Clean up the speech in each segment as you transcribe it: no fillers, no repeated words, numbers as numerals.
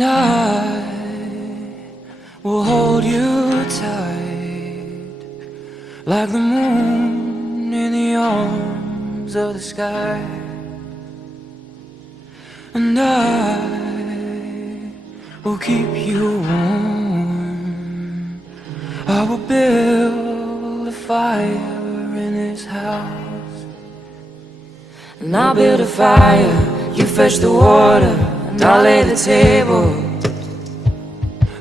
And I will hold you tight, like the moon in the arms of the sky. And I will keep you warm. I will build a fire in this house. And I'll build a fire, you fetch the water, and I'll lay the table.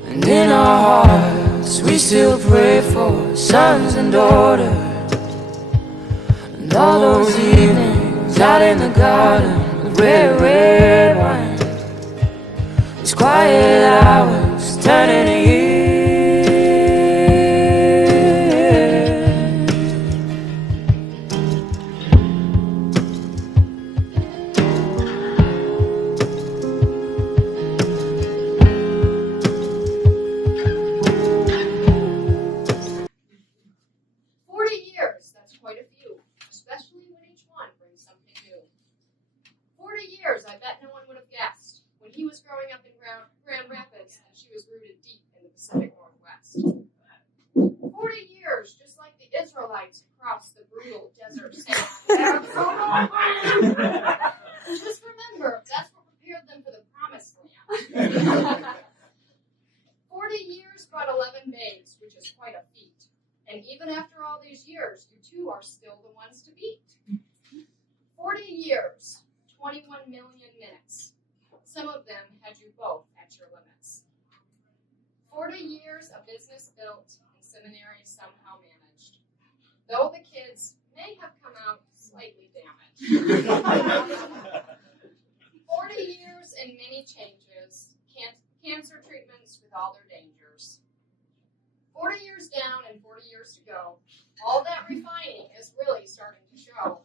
And in our hearts we still pray for sons and daughters. And all those evenings out in the garden with red, red wine, these quiet hours turning to years. 40 years, that's quite a few, especially when each one brings something new. 40 years, I bet no one would have guessed, when he was growing up in Grand Rapids, that she was rooted deep in the Pacific Northwest. 40 years, just like the Israelites across the brutal desert sand. Just remember, that's what prepared them for the promised land. 40 years brought 11 babes, which is quite a feat. And even after all these years, you two are still the ones to beat. 40 years, 21 million minutes. Some of them had you both at your limits. 40 years, a business built and seminary somehow managed. Though the kids may have come out slightly damaged. 40 years and many changes, cancer treatments with all their dangers. 40 years down and 40 years to go, all that refining is really starting to show.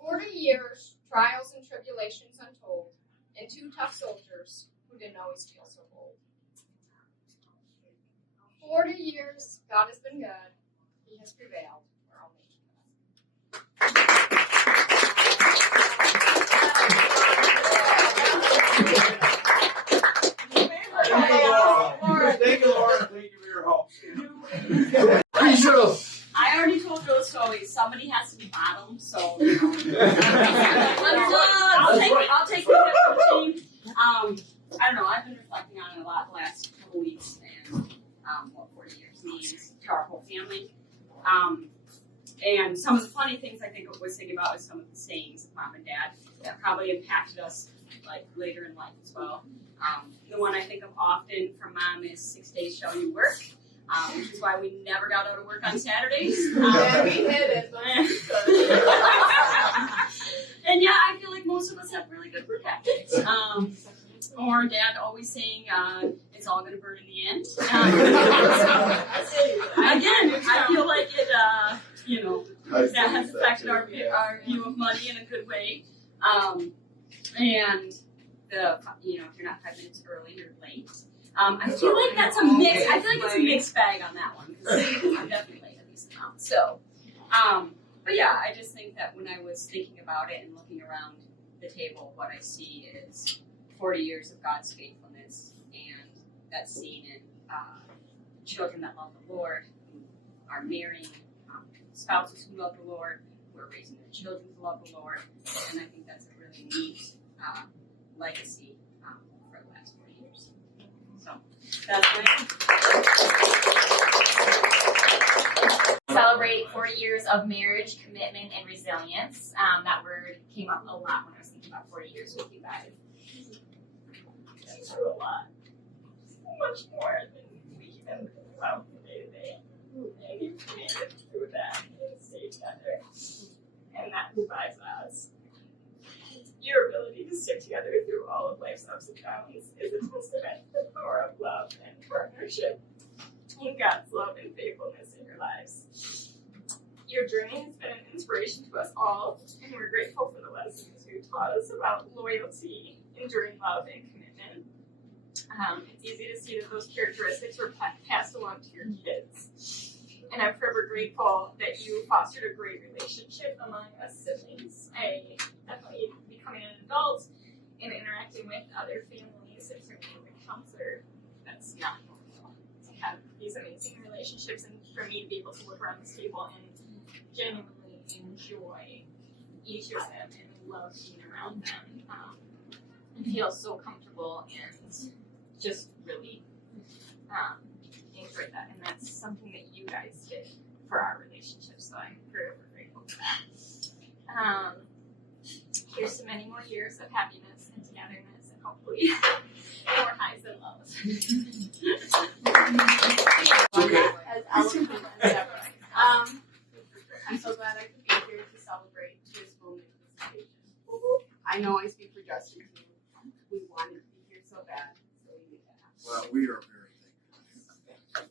40 years, trials and tribulations untold, and two tough soldiers who didn't always feel so bold. 40 years, God has been good, He has prevailed. We're all making Thank you, Laura. Thank you for your help. I already told those stories. Somebody has to be bottom, so I'll take the team. I don't know. I've been reflecting on it a lot the last couple weeks, and what 40 years means to our whole family. And some of the funny things I think I was thinking about is some of the sayings of mom and dad that probably impacted us like later in life as well. The one I think of often from mom is 6 days shall you work, which is why we never got out of work on Saturdays. Yeah, we hit it. And yeah, I feel like most of us have really good work ethics. Or dad always saying, it's all going to burn in the end. Again, I feel like it, that has affected our view of money in a good way. And if you're not 5 minutes early, you're late. I feel like that's a mix. I feel like it's a mixed bag on that one because I'm definitely late at least amount. So, but yeah, I just think that when I was thinking about it and looking around the table, what I see is 40 years of God's faithfulness, and that's seen in children that love the Lord, who are marrying spouses who love the Lord, who are raising their children to love the Lord, and I think that's a really neat legacy for the last 40 years. So that's my celebrate 40 years of marriage, commitment, and resilience. That word came up a lot when I was thinking about 40 years with you guys. Been through a lot. So much more than we even think about day to day. And you've made it through that and stayed together. And that defines us. Your ability to stick together through all of life's ups and downs is a testament to the power of love and partnership and God's love and faithfulness in your lives. Your journey has been an inspiration to us all, and we're grateful for the lessons you taught us about loyalty, enduring love, and commitment. It's easy to see that those characteristics were passed along to your kids. And I'm forever grateful that you fostered a great relationship among us siblings. I definitely, becoming an adult and interacting with other families, it's relationships, and for me to be able to look around this table and genuinely enjoy each of them and love being around them, and feel so comfortable and just really enjoy that. And that's something that you guys did for our relationship, so I'm forever grateful for that. Here's to many more years of happiness and togetherness, and hopefully more highs and lows. Okay. As eloquent as ever. I'm so glad I could be here to celebrate this moment of this occasion. I know I speak for Justin too. We wanted to be here so bad, so we made that happen. Well, we are very thankful.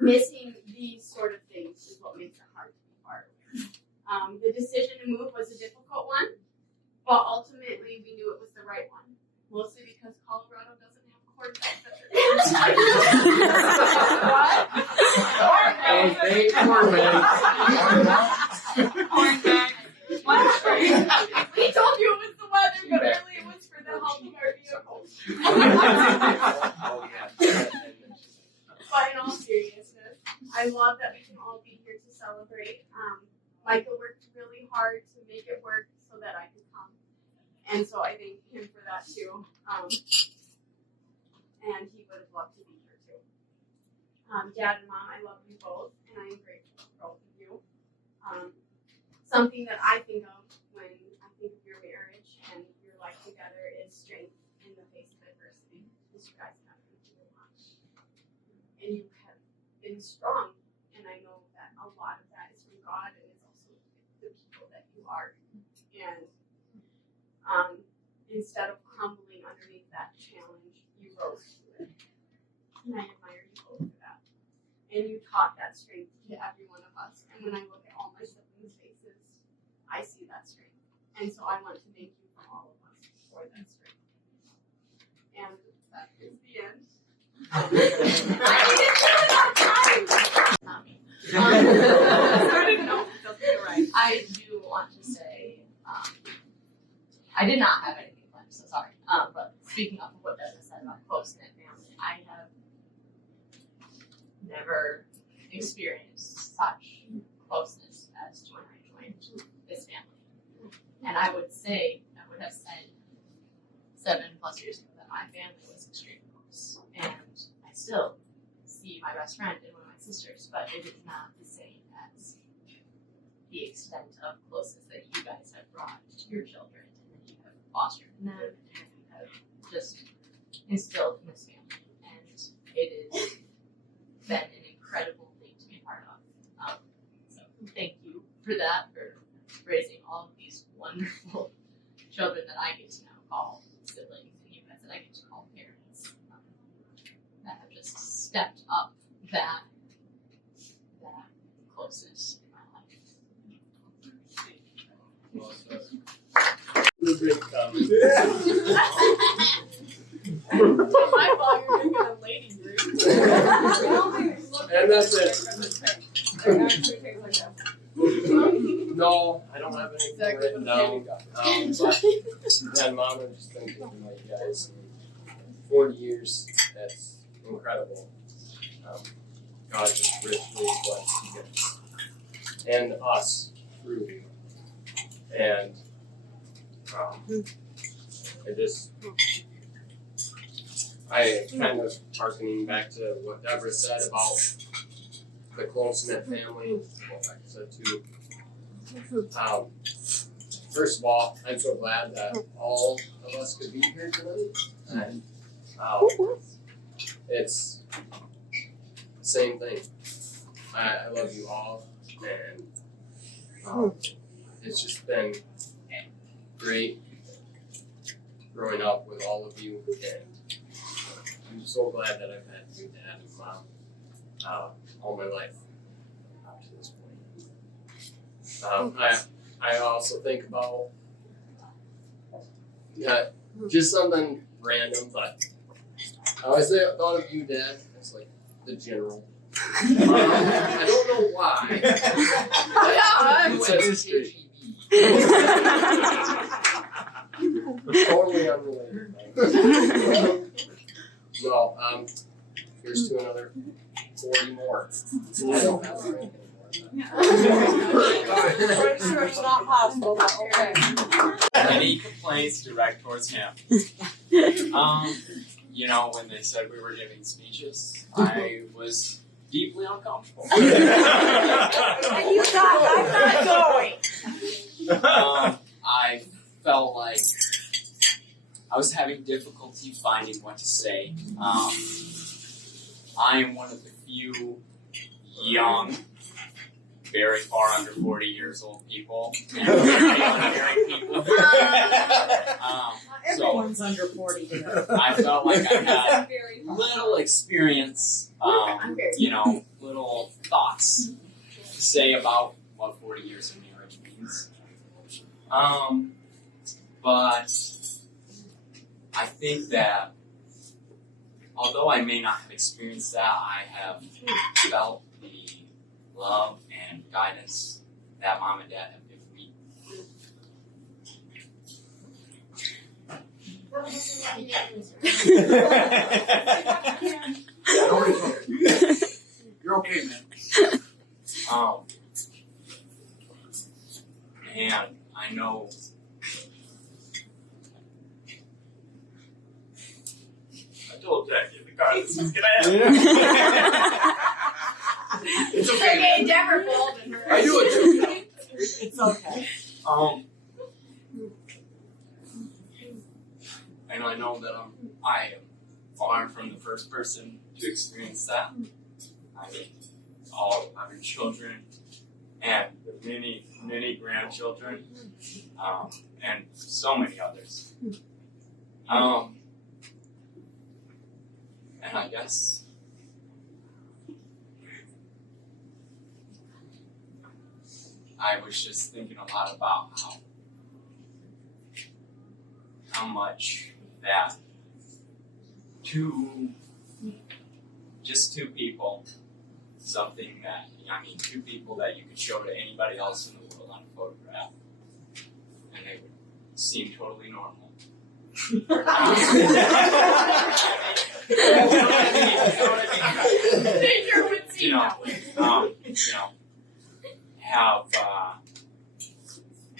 Missing these sort of things is what makes it hard to be part of. The decision to move was a difficult one, but ultimately we knew it was the right one. Mostly because Colorado doesn't have cornbread. We told you it was the weather, but really it was for the health of our vehicles. But in all seriousness, I love that we can all be here to celebrate. Michael worked really hard to make it work so that I could come. And so I thank him for that too. And he would have loved to be here too. Dad and Mom, I love you both, and I am grateful for both of you. Something that I think of when I think of your marriage and your life together is strength in the face of adversity. Because you guys have been through a lot. And you have been strong. And I know that a lot of that is from God, and it's also the people that you are. And instead of crumbling underneath that challenge, you rose to it. And I admire you both for that. And you taught that strength to every one of us. And when I look at all my siblings' faces, I see that strength. And so I want to thank you from all of us for that strength. And that is the end. I didn't do it on time. Not me. I do want to say, I did not have anything planned, so sorry. But speaking of what Jephthah said about close-knit family, I have never experienced such closeness as when I joined this family. And I would have said 7+ years ago that my family was extremely close. And I still see my best friend and one of my sisters, but it is not the same as the extent of closeness that you guys have brought to your children, and that you have fostered in them, and you have just instilled in this family. And it has been an incredible thing to be a part of. So thank you for that, for raising all of these wonderful children that I get to now call siblings, and you guys that I get to call parents, that have just stepped up that closeness in my life. Well said. Great comment. My fault, you're drinking a lady drink. And that's it. No, I don't have anything written down. But Dad and Mom have just been thinking about you guys. 40 years, that's incredible. God just richly blessed you guys. And us through you. And I kind of harkening back to what Deborah said about the close-knit family, what I said too. First of all, I'm so glad that all of us could be here tonight. And it's the same thing. I love you all, and it's just been great growing up with all of you, and I'm so glad that I've had you, Dad and Mom, all my life up to this point. I also think about just something random, but I always thought of you, Dad, as like the general. I don't know why. That's history. Totally unrelated. No, here's to another 40 more. I don't have to drink anymore. Pretty sure it's not possible, but okay. Any complaints direct towards him? You know, when they said we were giving speeches, I was deeply uncomfortable. And you thought, I'm not going. I felt like I was having difficulty finding what to say. I am one of the few young, very far under 40 years old people, and very unmarried people. Everyone's under 40 here. I felt like I had little experience, you know, little thoughts to say about what 40 years of marriage means. But I think that although I may not have experienced that, I have felt the love and guidance that Mom and Dad have given me. You're okay, man. And I know I told Jackie in the car this was gonna happen. It's okay, man. Deborah balled in her. I do it too. It's okay. And I know that I am far from the first person to experience that. I mean, all having children and many, many grandchildren, and so many others. And I guess I was just thinking a lot about how much that two people, something that, two people that you could show to anybody else in the world on a photograph, and they would seem totally normal. Have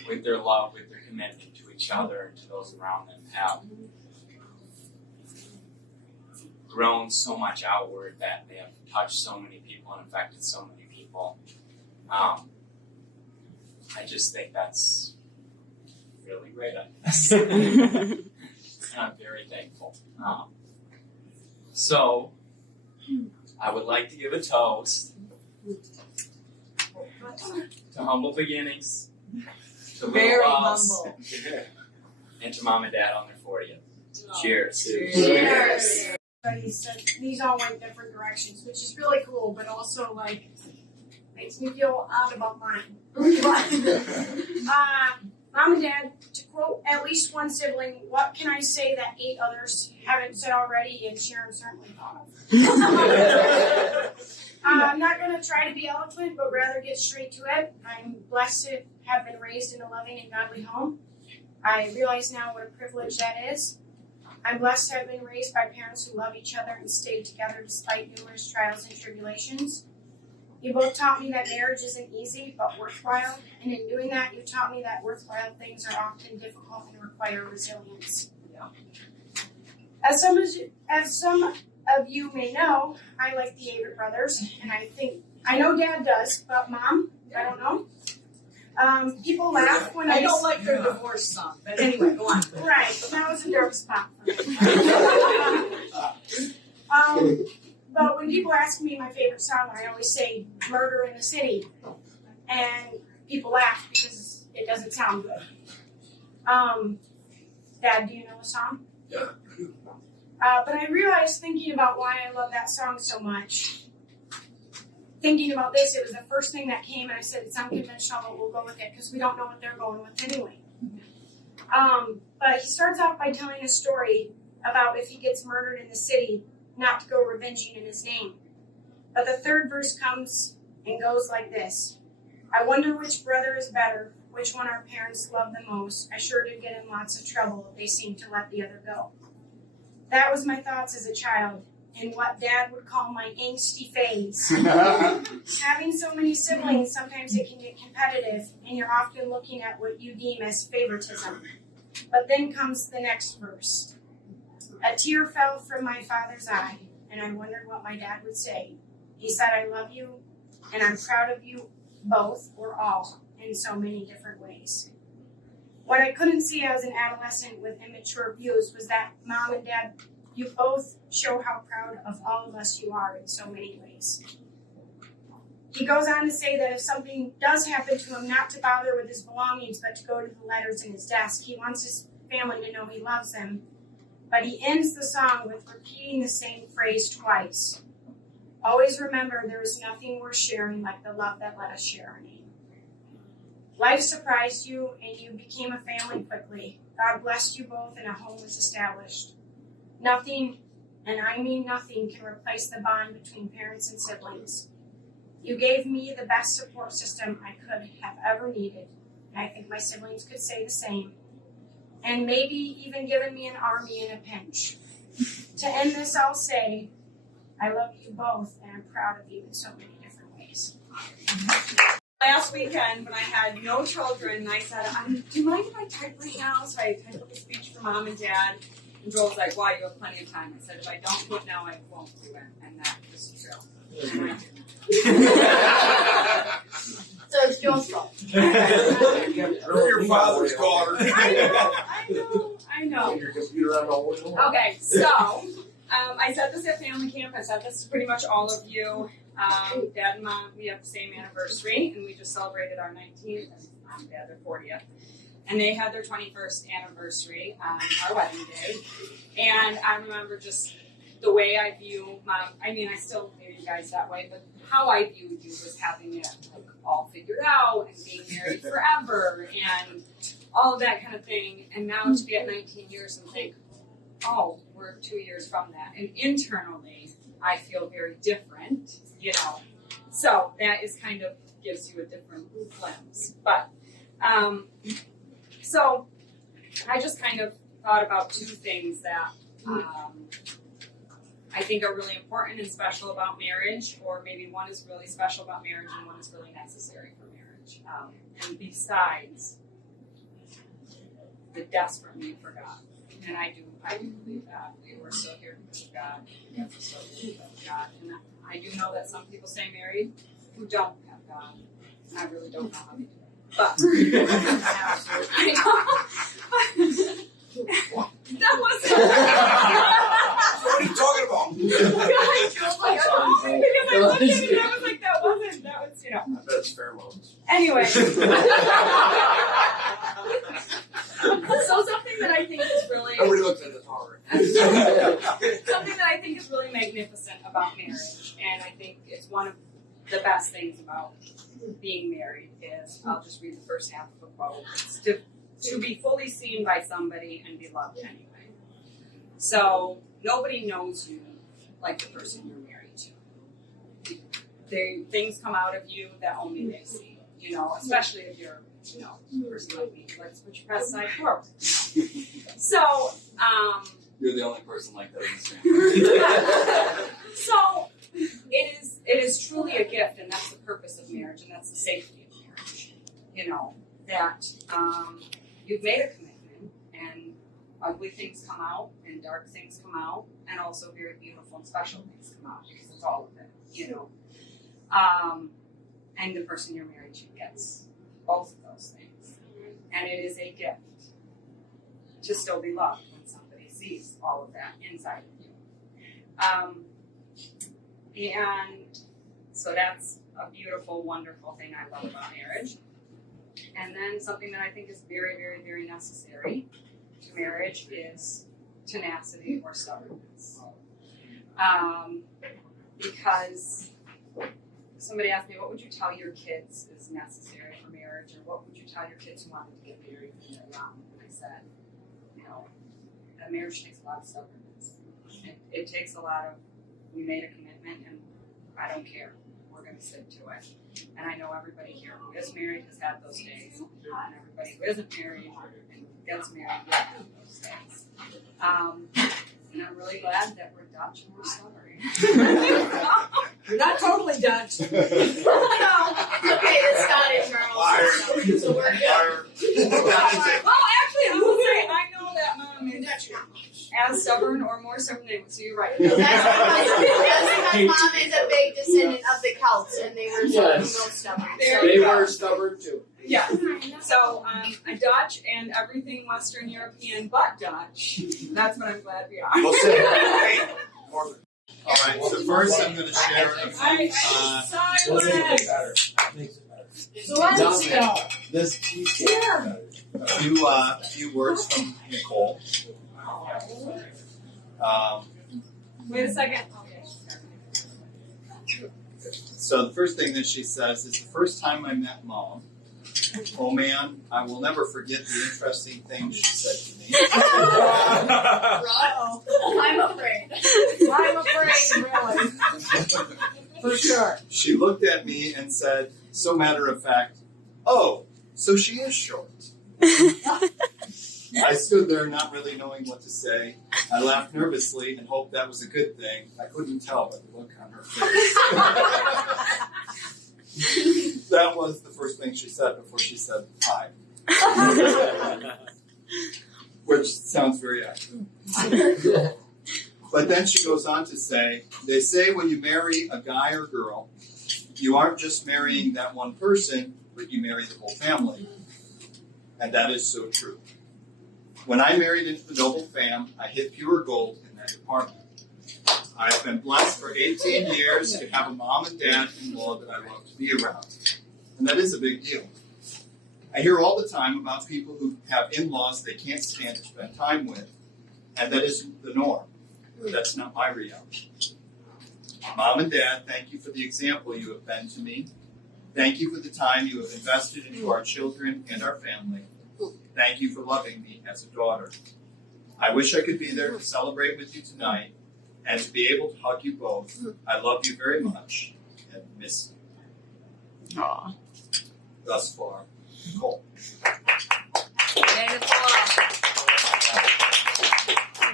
with their love, with their commitment to each other and to those around them, have grown so much outward that they have touched so many people and affected so many people. I just think that's really great, I guess. And I'm very thankful. So, I would like to give a toast to humble beginnings, to little Very loves, humble. and to Mom and Dad on their 40th. Cheers. Cheers. So these all went different directions, which is really cool, but also makes me feel odd about mine. Mom and Dad, to quote at least one sibling, what can I say that 8 others haven't said already and Sharon certainly thought of? I'm not going to try to be eloquent, but rather get straight to it. I'm blessed to have been raised in a loving and godly home. I realize now what a privilege that is. I'm blessed to have been raised by parents who love each other and stayed together despite numerous trials and tribulations. You both taught me that marriage isn't easy, but worthwhile, and in doing that, you taught me that worthwhile things are often difficult and require resilience. Yeah. As some of you may know, I like the Avett Brothers, and I know Dad does, but Mom, I don't know. People laugh when I don't like their divorce song, but anyway, go on. Right, that was a dark spot for me. But when people ask me my favorite song, I always say Murder in the City. And people laugh because it doesn't sound good. Dad, do you know the song? Yeah. But I realized, thinking about why I love that song so much, thinking about this, it was the first thing that came, and I said, it's unconventional, but we'll go with it, because we don't know what they're going with anyway. But he starts off by telling a story about if he gets murdered in the city, not to go revenging in his name. But the third verse comes and goes like this. I wonder which brother is better, which one our parents love the most. I sure did get in lots of trouble. They seemed to let the other go. That was my thoughts as a child, in what Dad would call my angsty phase. Having so many siblings, sometimes it can get competitive, and you're often looking at what you deem as favoritism. But then comes the next verse. A tear fell from my father's eye, and I wondered what my dad would say. He said, I love you, and I'm proud of you both, or all, in so many different ways. What I couldn't see as an adolescent with immature views was that Mom and Dad, you both show how proud of all of us you are in so many ways. He goes on to say that if something does happen to him, not to bother with his belongings, but to go to the letters in his desk. He wants his family to know he loves them. But he ends the song with repeating the same phrase twice. Always remember there is nothing worth sharing like the love that let us share our name. Life surprised you, and you became a family quickly. God blessed you both, and a home was established. Nothing, and I mean nothing, can replace the bond between parents and siblings. You gave me the best support system I could have ever needed, and I think my siblings could say the same. And maybe even given me an army in a pinch. To end this, I'll say, I love you both, and I'm proud of you in so many different ways. Last weekend, when I had no children, I said, do you mind if I type right now? So I typed up a speech for Mom and Dad. And Joel's like, wow, you have plenty of time. I said, if I don't do it now, I won't do it. And that was true. And I didn't. So it's Joel's fault. You're your father's daughter. I know. Your computer on hold. Okay, so I said this at family camp. I said this to pretty much all of you. Dad and Mom, we have the same anniversary, and we just celebrated our 19th, and Mom and Dad their 40th. And they had their 21st anniversary on our wedding day. And I remember just the way I view Mom. I mean, I still view you guys that way, but how I viewed you was having it like all figured out and being married forever and all of that kind of thing. And now to be at 19 years and think, oh, we're 2 years from that. And internally, I feel very different, you know. So that is kind of gives you a different glimpse. But so I just kind of thought about two things that I think are really important and special about marriage, or maybe one is really special about marriage and one is really necessary for marriage. And besides, the desperate need for God. And I do believe that. We're still here because of God. We're still here because of God. And I do know that some people stay married who don't have God. And I really don't know how they do it. But I know. That was What are you talking about? because I looked at it and I was like, that was, you know. I bet it's pheromones. Anyway. So something that I think is really Nobody looks at the tower. something that I think is really magnificent about marriage, and I think it's one of the best things about being married is, I'll just read the first half of the quote. It's to be fully seen by somebody and be loved anyway. So nobody knows you like the person you're married to. Things come out of you that only they see, you know, especially if you're, you know, a person like me who likes to put your best side forward. So, You're the only person like that in this family. so it is truly a gift, and that's the purpose of marriage, and that's the safety of marriage. You know, that you've made a commitment, and ugly things come out, and dark things come out, and also very beautiful and special things come out, because it's all of it, you know. And the person you're married to gets both of those things. And it is a gift to still be loved when somebody sees all of that inside of you. And so that's a beautiful, wonderful thing I love about marriage. And then something that I think is very, very, very necessary to marriage is tenacity or stubbornness. Because somebody asked me, what would you tell your kids is necessary for marriage, or what would you tell your kids who wanted to get married when they're young? And I said, you know, that marriage takes a lot of stubbornness. It takes a lot of, we made a commitment and I don't care. We're going to stick to it. And I know everybody here who is married has had those days. And everybody who isn't married and gets married will have those days. And I'm really glad that we're Dutch and we're stubborn. You're not totally Dutch. No, it's okay, the Scottish are also so we're good. Well, actually, I will say I know that Mom is Dutch not much. as stubborn or more stubborn than me, so you're right. That's because Mom is a big descendant of the Celts, and they were the most stubborn. They were stubborn too. Yeah. So I'm Dutch and everything Western European but Dutch. That's what I'm glad we are. We'll say, hey, Northern. All right, so first I'm going to share a few, a few words from Nicole. Wait a second. So the first thing that she says is, the first time I met Mom, oh man, I will never forget the interesting things she said to me. I'm afraid. I'm afraid, really. For sure. She looked at me and said, so matter of fact, oh, so she is short. I stood there not really knowing what to say. I laughed nervously and hoped that was a good thing. I couldn't tell by the look on her face. That was the first thing she said before she said hi. Which sounds very accurate. But then she goes on to say, they say when you marry a guy or girl, you aren't just marrying that one person, but you marry the whole family. And that is so true. When I married into the Nobel fam, I hit pure gold in that department. I've been blessed for 18 years to have a mom and dad-in-law that I love to be around. And that is a big deal. I hear all the time about people who have in-laws they can't stand to spend time with, and that is the norm. But that's not my reality. Mom and Dad, thank you for the example you have been to me. Thank you for the time you have invested into our children and our family. Thank you for loving me as a daughter. I wish I could be there to celebrate with you tonight and to be able to hug you both. I love you very much and miss you. Aww. Thus far, Nicole.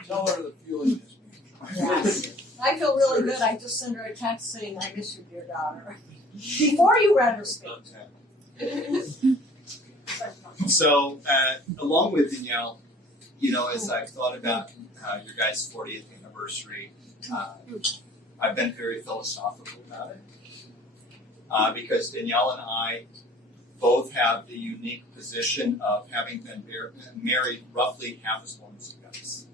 Tell her the feeling is. Yes. I feel really good. I just sent her a text saying, I miss you, dear daughter. Before you read her speech. So, along with Danielle, as I've thought about your guys' 40th anniversary, I've been very philosophical about it. Because Danielle and I both have the unique position of having been married roughly half as long as you guys.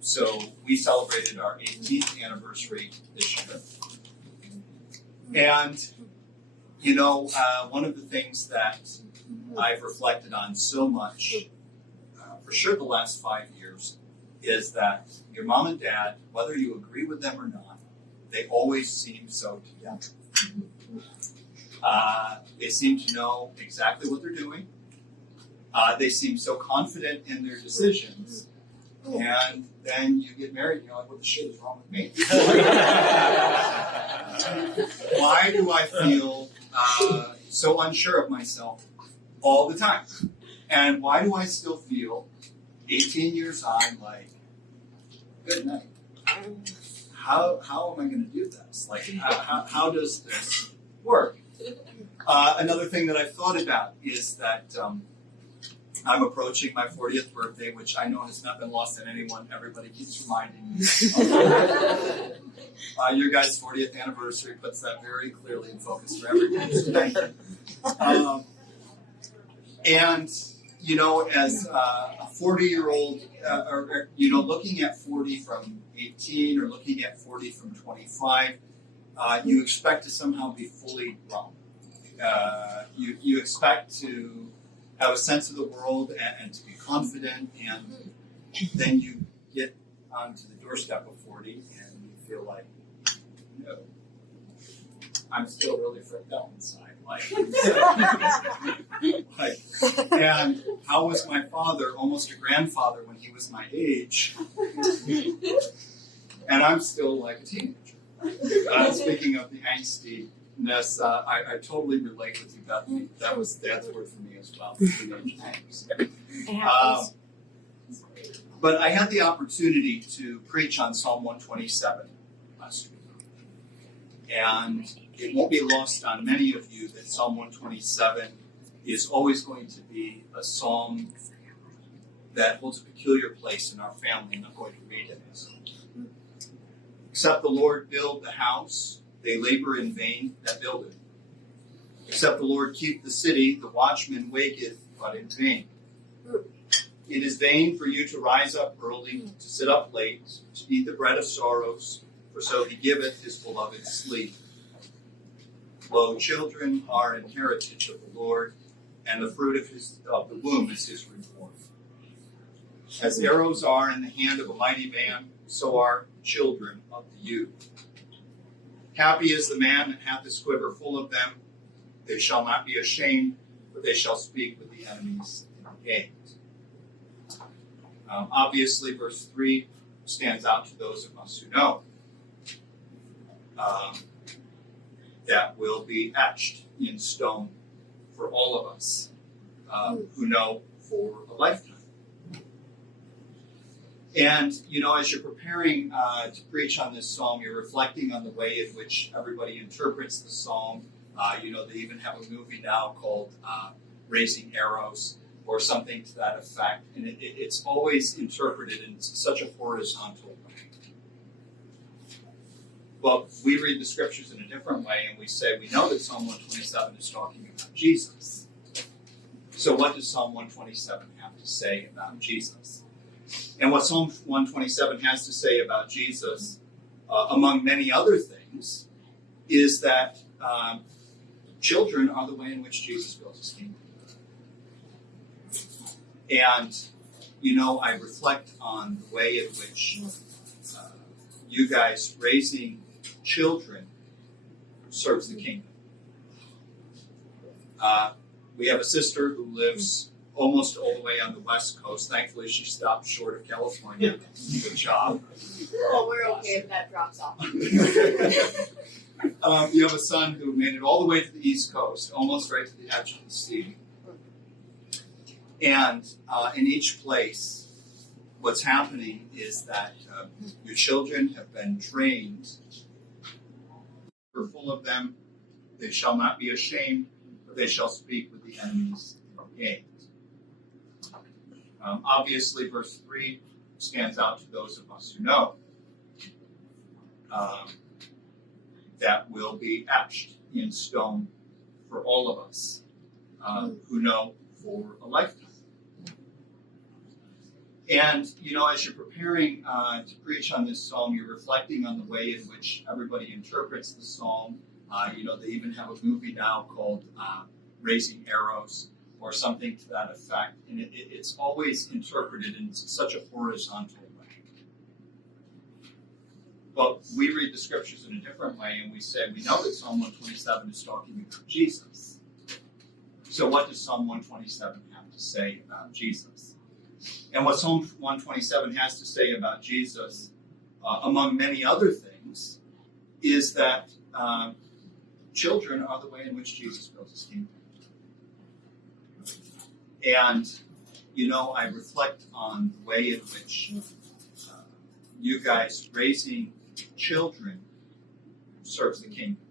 So we celebrated our 18th anniversary this year. And, one of the things that I've reflected on so much, for sure the last 5 years, is that your mom and dad, whether you agree with them or not, they always seem so together. They seem to know exactly what they're doing. They seem so confident in their decisions. And then you get married and you're like, what the shit is wrong with me? Why do I feel so unsure of myself all the time? And why do I still feel 18 years on like, good night? How am I going to do this? Like, how does this work? Another thing that I've thought about is that I'm approaching my 40th birthday, which I know has not been lost on anyone. Everybody keeps reminding me. Your guys' 40th anniversary puts that very clearly in focus for everybody. So thank you. And, as a 40-year-old, looking at 40 from 18 or looking at 40 from 25, you expect to somehow be fully grown. You expect to have a sense of the world and to be confident, and then you get onto the doorstep of 40 and you feel like, no, I'm still really freaked out inside. And how was my father almost a grandfather when he was my age? And I'm still like a teenager. Speaking of the angstiness, I totally relate with you, Bethany. That was Dad's word for me as well. But I had the opportunity to preach on Psalm 127 last week. And it won't be lost on many of you that Psalm 127 is always going to be a psalm that holds a peculiar place in our family, and I'm going to read it. Except the Lord build the house, they labor in vain that build it. Except the Lord keep the city, the watchman waketh but in vain. It is vain for you to rise up early, to sit up late, to eat the bread of sorrows, for so he giveth his beloved sleep. Lo, children are an heritage of the Lord, and the fruit of the womb is his reward. As arrows are in the hand of a mighty man, so are children of the youth. Happy is the man that hath his quiver full of them. They shall not be ashamed, but they shall speak with the enemies in the gate. Obviously, verse 3 stands out to those of us who know. That will be etched in stone for all of us who know for a lifetime. And, as you're preparing to preach on this psalm, you're reflecting on the way in which everybody interprets the psalm. They even have a movie now called Raising Arrows or something to that effect. And it's always interpreted in such a horizontal way. Well, we read the scriptures in a different way, and we say we know that Psalm 127 is talking about Jesus. So what does Psalm 127 have to say about Jesus? And what Psalm 127 has to say about Jesus, among many other things, is that children are the way in which Jesus builds his kingdom. And, I reflect on the way in which you guys raising children serves the kingdom. We have a sister who lives almost all the way on the West Coast. Thankfully, she stopped short of California. Good job. Oh, we're okay if that drops off. You have a son who made it all the way to the East Coast, almost right to the edge of the sea. And in each place, what's happening is that your children have been trained. We're full of them. They shall not be ashamed, but they shall speak with the enemies in the gate. Obviously, verse 3 stands out to those of us who know. That will be etched in stone for all of us who know for a lifetime. And, as you're preparing to preach on this psalm, you're reflecting on the way in which everybody interprets the psalm. They even have a movie now called Raising Arrows or something to that effect. And it's always interpreted in such a horizontal way. But we read the scriptures in a different way, and we say we know that Psalm 127 is talking about Jesus. So what does Psalm 127 have to say about Jesus? And what Psalm 127 has to say about Jesus, among many other things, is that children are the way in which Jesus builds his kingdom. And, I reflect on the way in which you guys raising children serves the kingdom.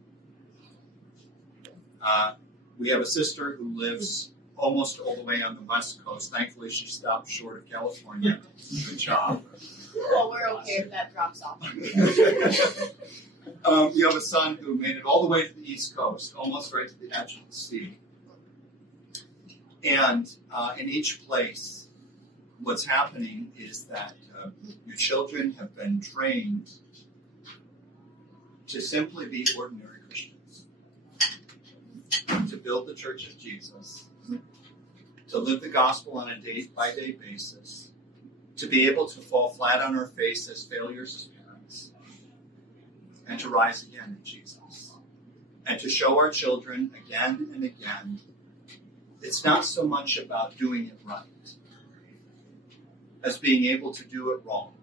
We have a sister who lives almost all the way on the West Coast. Thankfully, she stopped short of California. Good job. Well, we're okay if that drops off. You have a son who made it all the way to the East Coast, almost right to the edge of the sea. And in each place, what's happening is that your children have been trained to simply be ordinary Christians, to build the Church of Jesus, to live the gospel on a day-by-day basis, to be able to fall flat on our face as failures as parents, and to rise again in Jesus, and to show our children again and again it's not so much about doing it right as being able to do it wrong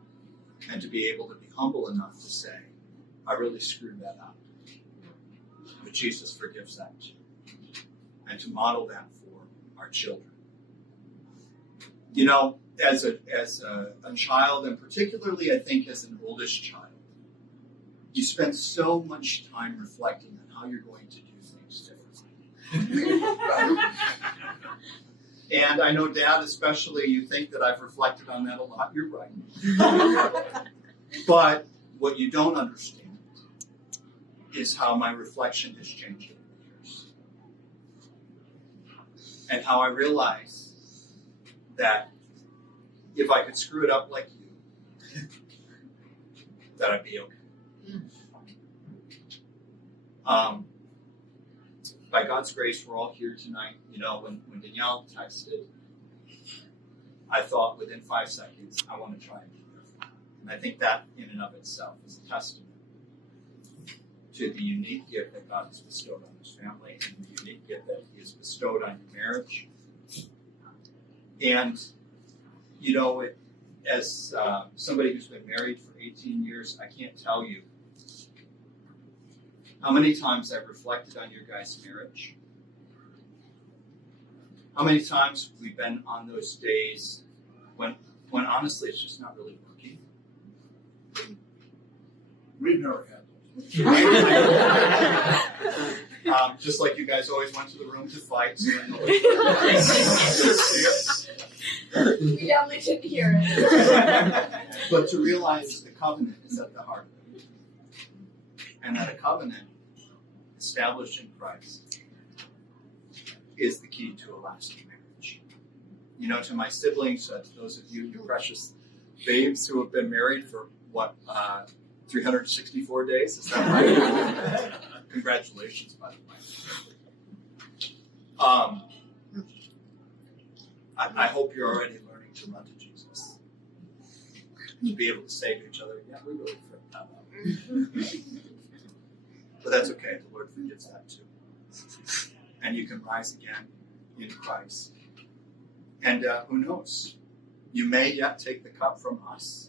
and to be able to be humble enough to say, I really screwed that up. But Jesus forgives that too. And to model that for our children. You know, as a child, and particularly I think as an oldest child, you spend so much time reflecting on how you're going to do things differently. And I know, Dad, especially, you think that I've reflected on that a lot. You're right. But what you don't understand is how my reflection has changed over the years. And how I realize that if I could screw it up like you, that I'd be okay. By God's grace, we're all here tonight. You know, when Danielle texted, I thought within 5 seconds, I want to try and be different. And I think that in and of itself is a testament to the unique gift that God has bestowed on this family and the unique gift that He has bestowed on your marriage. And, you know, as somebody who's been married for 18 years, I can't tell you how many times I've reflected on your guys' marriage. How many times we've been on those days when honestly it's just not really working. We've never had those. Just like you guys always went to the room to fight. So We definitely didn't hear it. But to realize the covenant is at the heart of it. And that a covenant established in Christ is the key to a lasting marriage. You know, to my siblings, to those of you, you precious babes who have been married for, 364 days? Is that right? Congratulations, by the way. I hope you're already learning to run to Jesus. To be able to say to each other, yeah, we really fripped that up. But that's okay. The Lord forgives that too. And you can rise again in Christ. And who knows? You may yet take the cup from us.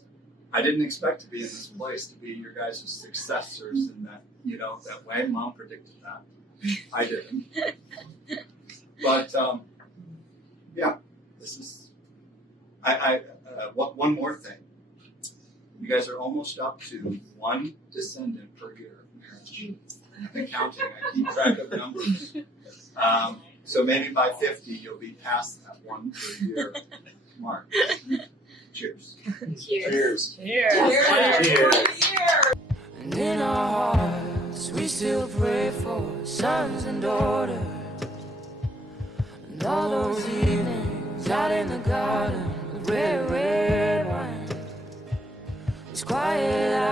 I didn't expect to be in this place to be your guys' successors in that, you know, that way. Mom predicted that. I didn't. But, yeah, this is, one more thing. You guys are almost up to one descendant per year of marriage. I've been counting. I keep track of numbers. So maybe by 50, you'll be past that one per year mark. Cheers. Cheers. Cheers. And in our hearts we still pray for sons and daughters. And all those evenings out in the garden with red, red wine. It's quiet out.